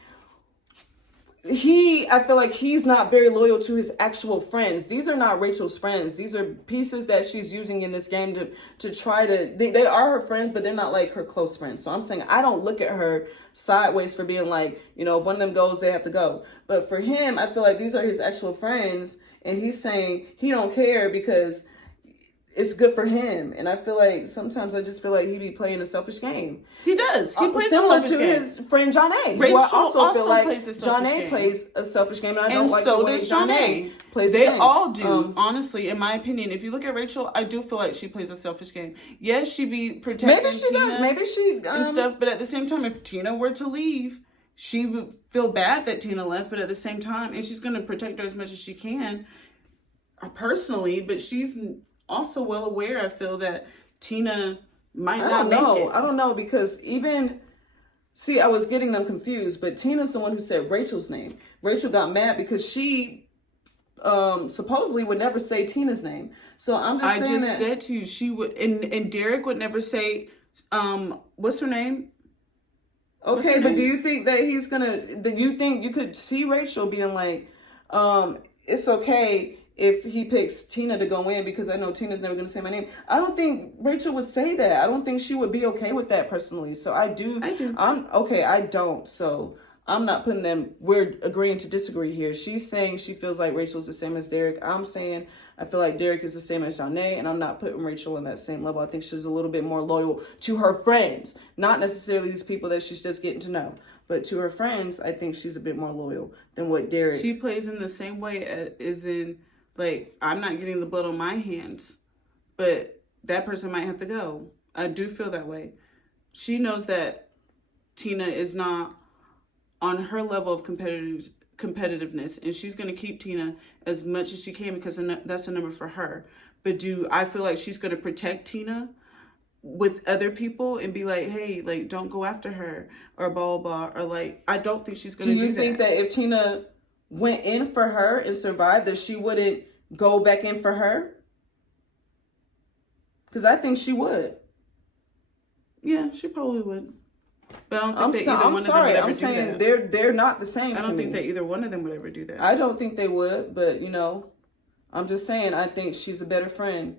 I feel like he's not very loyal to his actual friends. These are not Rachel's friends. These are pieces that she's using in this game to try to... They are her friends, but they're not like her close friends. So I'm saying I don't look at her sideways for being like, if one of them goes, they have to go. But for him, I feel like these are his actual friends. And he's saying he don't care because it's good for him. And I feel like sometimes I just feel like he be playing a selfish game. He does. He plays similar a selfish to game. His friend John A. Rachel I also feel like plays a selfish game. plays a selfish game, and I don't And like so the way does John A. plays the game. They all do, honestly, in my opinion. If you look at Rachel, I do feel like she plays a selfish game. Yes, she be protecting Maybe she Tina does. Maybe she and stuff. But at the same time, if Tina were to leave, she would feel bad that Tina left. But at the same time, and she's going to protect her as much as she can, personally. But she's also well aware, I feel, that Tina might I not don't know. make it. I don't know because even... See, I was getting them confused, but Tina's the one who said Rachel's name. Rachel got mad because she supposedly would never say Tina's name. So I'm just saying that... said to you, she would, and Derek would never say, what's her name? Okay, but do you think that he's gonna... Do you think you could see Rachel being like, it's okay if he picks Tina to go in because I know Tina's never gonna say my name? I don't think Rachel would say that. I don't think she would be okay with that personally. So I do. I'm okay. I don't. So I'm not putting them... We're agreeing to disagree here. She's saying she feels like Rachel's the same as Derek. I'm saying I feel like Derek is the same as Janae, and I'm not putting Rachel on that same level. I think she's a little bit more loyal to her friends, not necessarily these people that she's just getting to know, but to her friends, I think she's a bit more loyal than what Derek... She plays in the same way as in, like, I'm not getting the blood on my hands, but that person might have to go. I do feel that way. She knows that Tina is not on her level of competitiveness, and she's going to keep Tina as much as she can because that's a number for her. But do I feel like she's going to protect Tina with other people and be like, hey, like, don't go after her or blah, blah, blah, or like, I don't think she's going to do that. Do you think that if Tina went in for her and survived, that she wouldn't go back in for her? Because I think she would. Yeah, she probably would. But I don't think that either one of them would ever do that. They're not the same. I don't think that either one of them would ever do that. I don't think they would, but I'm just saying I think she's a better friend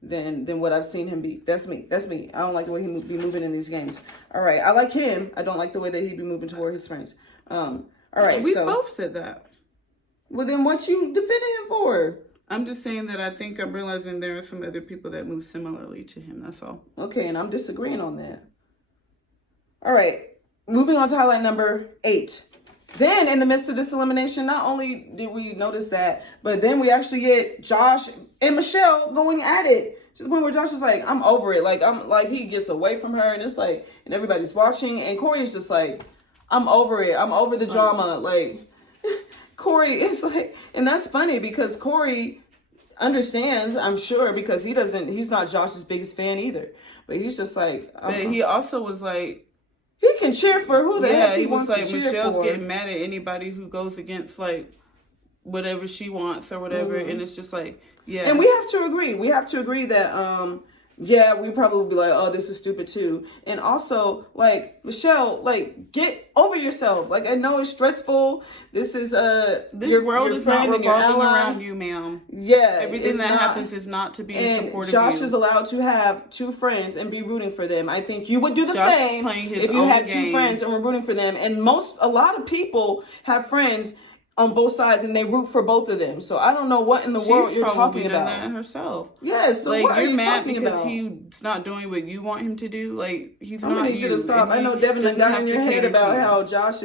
than what I've seen him be. That's me. I don't like the way he be moving in these games. All right, I like him. I don't like the way that he be moving toward his friends. All right, we both said that. Well, then what you defending him for? I'm just saying that I think I'm realizing there are some other people that move similarly to him. That's all. Okay, and I'm disagreeing on that. All right, moving on to highlight number 8. Then, in the midst of this elimination, not only did we notice that, but then we actually get Josh and Michelle going at it to the point where Josh is like, "I'm over it." Like he gets away from her, and it's like, and everybody's watching, and Corey's just like, "I'm over it. I'm over the drama." Like Corey is like, and that's funny because Corey understands, I'm sure, because he's not Josh's biggest fan either, but he's just like, but he also was like, he can cheer for who the heck he was wants like, to cheer Michelle's for. getting mad at anybody who goes against like whatever she wants or whatever, and it's just like, yeah. And we have to agree. We have to agree that yeah, we probably would be like, oh, this is stupid too. And also, like, Michelle, like, get over yourself. Like, I know it's stressful. This is this world is not revolving around you, ma'am. Yeah, everything that happens is not to be in support of you. Josh is allowed to have 2 friends and be rooting for them. I think you would do the same if you had 2 friends and were rooting for them. And a lot of people have friends on both sides and they root for both of them. So I don't know what in the world you're talking about. She's probably done that herself. Yes, so like, what you're are you mad talking because about? he's not doing what you want him to do. Like, he's not. I'm gonna need you to stop. I know Devin has got in your head about how Josh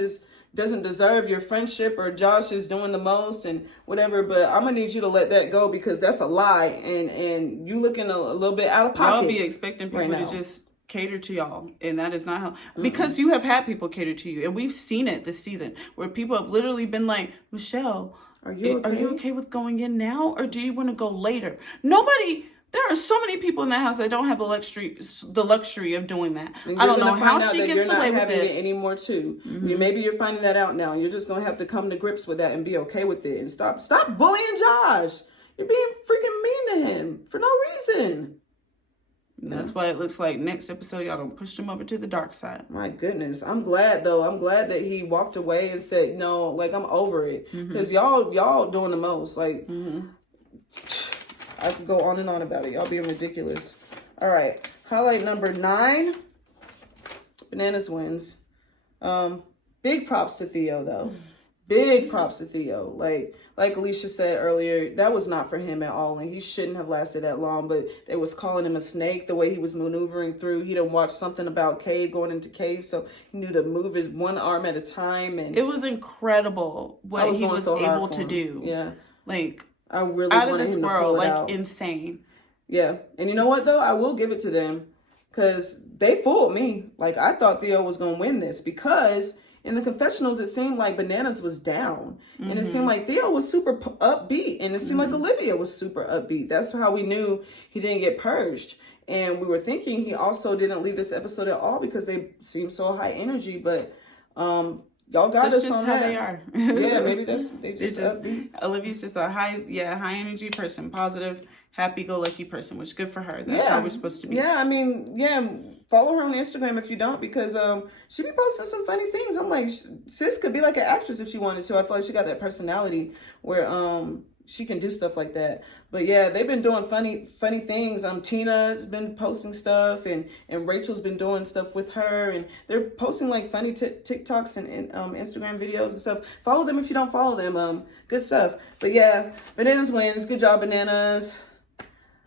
doesn't deserve your friendship or Josh is doing the most and whatever, but I'm gonna need you to let that go because that's a lie and you looking a little bit out of pocket. Y'all be expecting people to just cater to y'all, and that is not how, because you have had people cater to you, and we've seen it this season where people have literally been like, Michelle, are you okay with going in now, or do you want to go later? There are so many people in that house that don't have the luxury of doing that. I don't know how she gets away with it anymore too. Maybe you're finding that out now. You're just gonna have to come to grips with that and be okay with it and stop bullying Josh. You're being freaking mean to him for no reason. And that's why it looks like next episode y'all don't push him over to the dark side. My goodness. I'm glad though. I'm glad that he walked away and said, no, like, I'm over it. Because y'all doing the most. Like, I could go on and on about it. Y'all being ridiculous. All right. Highlight number 9. Bananas wins. Big props to Theo though. Big props to Theo. Like Alicia said earlier, that was not for him at all, and he shouldn't have lasted that long, but they was calling him a snake, the way he was maneuvering through. He done watched something about going into cave, so he knew to move his one arm at a time. And it was incredible what he was able to do. Yeah. Like, I really out of wanted this him to world, pull it like, out. insane. Yeah. And you know what, though? I will give it to them, because they fooled me. Like, I thought Theo was going to win this, because in the confessionals, it seemed like Bananas was down. And it seemed like Theo was super upbeat. And it seemed like Olivia was super upbeat. That's how we knew he didn't get purged. And we were thinking he also didn't leave this episode at all because they seem so high energy. But y'all got that's us just on how that. they are. Yeah, maybe they just upbeat. Olivia's just a high energy person, positive, happy-go-lucky person, which is good for her. That's how we're supposed to be. Yeah, I mean, yeah, follow her on Instagram if you don't, because she be posting some funny things. I'm like, sis could be like an actress if she wanted to. I feel like she got that personality where she can do stuff like that. But yeah, they've been doing funny things. Tina's been posting stuff, and Rachel's been doing stuff with her, and they're posting like funny TikToks and Instagram videos and stuff. Follow them if you don't follow them. Good stuff. But yeah, Bananas wins. Good job, Bananas.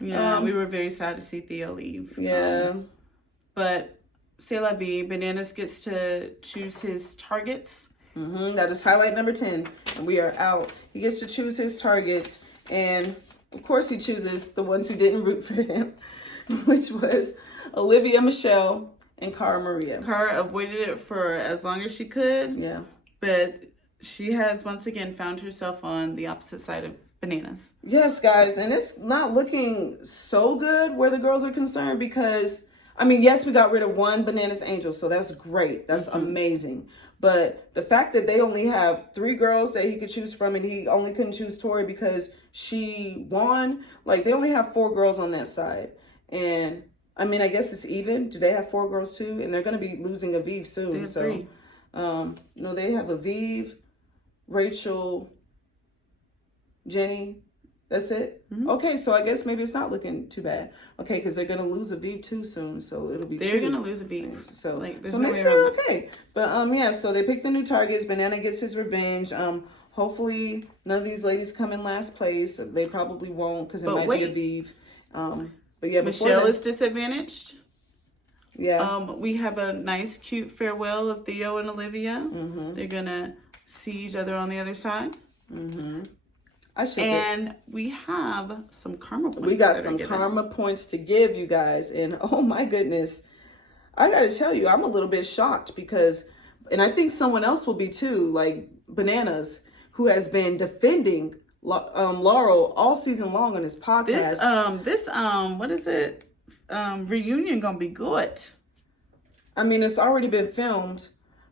Yeah, we were very sad to see Theo leave. Yeah. But c'est la vie. Bananas gets to choose his targets. That is highlight number 10. And we are out. He gets to choose his targets. And, of course, he chooses the ones who didn't root for him, which was Olivia, Michelle, and Cara Maria. Cara avoided it for as long as she could. Yeah. But she has, once again, found herself on the opposite side of Bananas. Yes, guys, and it's not looking so good where the girls are concerned because, I mean, yes, we got rid of one Bananas Angel, so that's great. That's amazing. But the fact that they only have 3 girls that he could choose from and he only couldn't choose Tori because she won, like, they only have 4 girls on that side. And, I mean, I guess it's even. Do they have 4 girls, too? And they're going to be losing Aviv soon. They have so, 3. No, they have Aviv, Rachel, Jenny, that's it? Okay, so I guess maybe it's not looking too bad. Okay, because they're going to lose Aviv too soon, so it'll be They're going to lose Aviv. So, like, there's so no maybe way they're around okay. But, yeah, so they pick the new targets. Banana gets his revenge. Hopefully none of these ladies come in last place. They probably won't because it might be Aviv. But, yeah, Michelle is disadvantaged. Yeah. We have a nice, cute farewell of Theo and Olivia. They're going to see each other on the other side. And we have some karma points. We got some karma points to give you guys. And oh my goodness, I got to tell you, I'm a little bit shocked because, and I think someone else will be too, like Bananas, who has been defending Laurel all season long on his podcast. This what is it? Reunion gonna be good. I mean, it's already been filmed.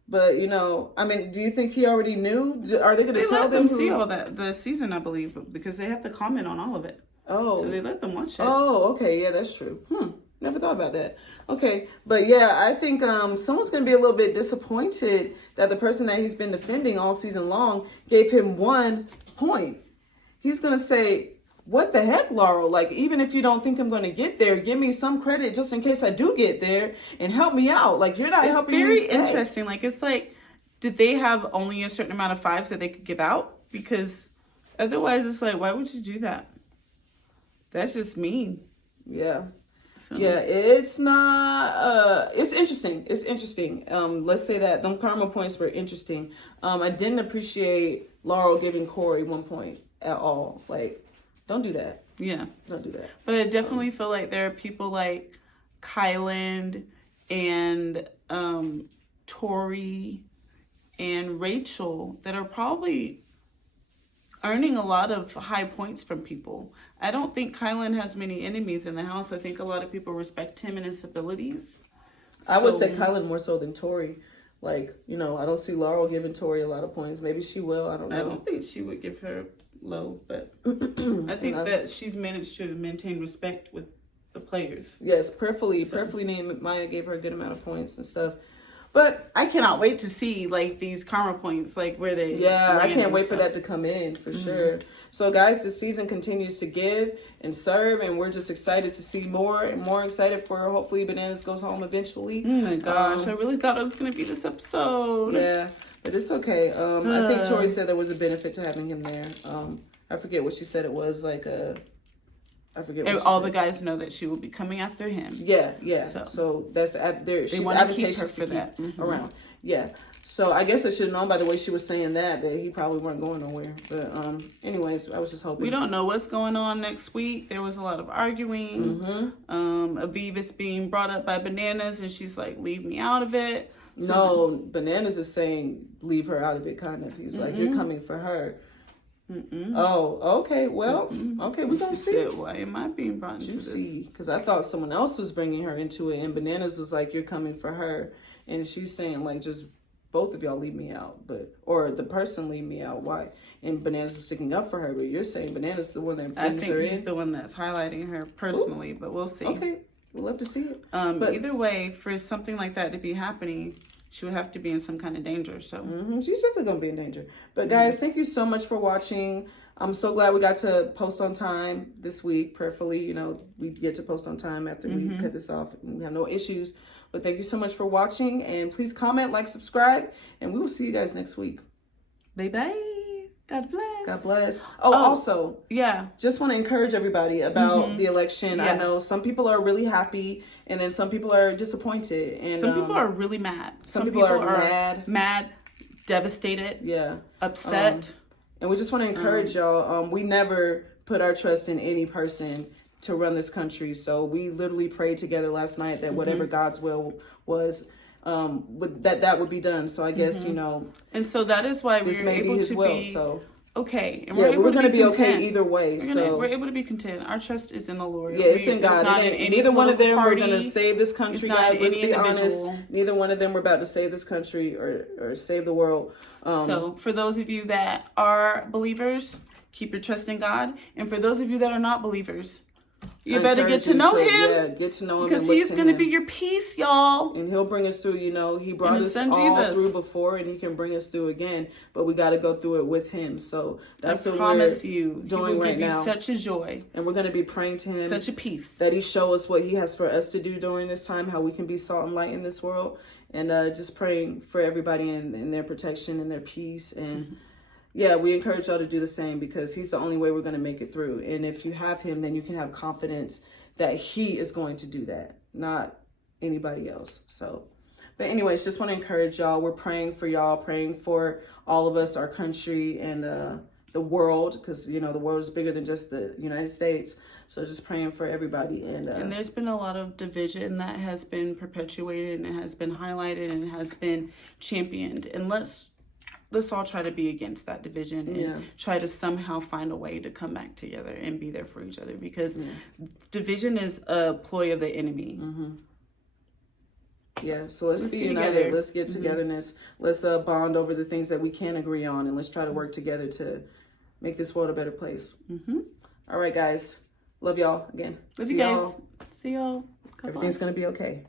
But, you know, I mean, do you think he already knew? Are they going to tell them? See all that the season, I believe, because they have to comment on all of it. Oh. So they let them watch it. Oh, okay. Yeah, that's true. Never thought about that. Okay. But, yeah, I think someone's going to be a little bit disappointed that the person that he's been defending all season long gave him 1 point. He's going to say, what the heck, Laurel? Like, even if you don't think I'm going to get there, give me some credit just in case I do get there and help me out. Like, you're not helping me. It's very interesting. Like, it's like, did they have only a certain amount of 5s that they could give out? Because otherwise, it's like, why would you do that? That's just mean. Yeah. So. Yeah, it's not, it's interesting. It's interesting. Let's say that them karma points were interesting. I didn't appreciate Laurel giving Corey 1 point at all. Like, don't do that. Yeah. Don't do that. But I definitely feel like there are people like Kyland and Tori and Rachel that are probably earning a lot of high points from people. I don't think Kyland has many enemies in the house. I think a lot of people respect him and his abilities. I would say Kyland more so than Tori. Like, you know, I don't see Laurel giving Tori a lot of points. Maybe she will. I don't know. I don't think she would give her low, but I think that she's managed to maintain respect with the players. Yes, prayerfully Maya gave her a good amount of points and stuff. But I cannot wait to see like these karma points, like where they. Yeah, I can't wait for that to come in for sure. So guys, this season continues to give and serve, and we're just excited to see more and more excited for hopefully Bananas goes home eventually. Oh my gosh, I really thought it was going to be this episode. Yeah, but it's okay. I think Tori said there was a benefit to having him there. I forget what she said it was, like I forget what all the guys know that she will be coming after him. Yeah. So that's there. She's advantageous for that around. Yeah. So I guess I should have known by the way she was saying that he probably weren't going nowhere. But anyways, I was just hoping. We don't know what's going on next week. There was a lot of arguing. Aviv is being brought up by Bananas, and she's like, "Leave me out of it." So Bananas is saying, "Leave her out of it." Kind of. He's like, "You're coming for her." Oh, okay. Well, okay, we're going to see. Said, why am I being brought into this? Because I thought someone else was bringing her into it, and Bananas was like, you're coming for her. And she's saying, like, just both of y'all leave me out, or the person leave me out. Why? And Bananas was sticking up for her, but you're saying Bananas the one that brings her in. I think he's the one that's highlighting her personally, but we'll see. Okay, we'll love to see it. But either way, for something like that to be happening, she would have to be in some kind of danger. So she's definitely gonna be in danger. But guys, thank you so much for watching. I'm so glad we got to post on time this week. Prayerfully, you know, we get to post on time after we cut this off and we have no issues. But thank you so much for watching, and please comment, like, subscribe, and we will see you guys next week. Bye. God bless. God bless. Oh, also, just want to encourage everybody about the election. I know some people are really happy, and then some people are disappointed, and some people are really mad. Some people are mad, devastated, upset. And we just want to encourage y'all. We never put our trust in any person to run this country. So we literally prayed together last night that whatever God's will was, that would be done. So I guess, you know. And so that is why we're able to be so okay. And we're going to be okay either way. We're able to be content. Our trust is in the Lord. Yeah, it's in God. Neither one of them party. We're going to save this country, guys. Let's be honest. Neither one of them were about to save this country or save the world. So for those of you that are believers, keep your trust in God. And for those of you that are not believers, you better get to know him. Yeah, get to know him. Because he's going to be your peace, y'all. And he'll bring us through, you know. He brought us all through before, and he can bring us through again. But we got to go through it with him. So that's what we're doing right now. He will give you such a joy. And we're going to be praying to him. Such a peace. That he show us what he has for us to do during this time, how we can be salt and light in this world. And just praying for everybody in their protection and their peace. And yeah, we encourage y'all to do the same, because he's the only way we're going to make it through. And if you have him, then you can have confidence that he is going to do that, not anybody else. So, but anyways, just want to encourage y'all. We're praying for y'all, praying for all of us, our country, and the world, because, you know, the world is bigger than just the United States. So just praying for everybody. And there's been a lot of division that has been perpetuated and has been highlighted and has been championed. And let's all try to be against that division and try to somehow find a way to come back together and be there for each other, because division is a ploy of the enemy. Yeah, so let's be united. Let's get togetherness. Let's bond over the things that we can agree on, and let's try to work together to make this world a better place. All right, guys. Love y'all again. Love you guys. See y'all. Everything's going to be okay.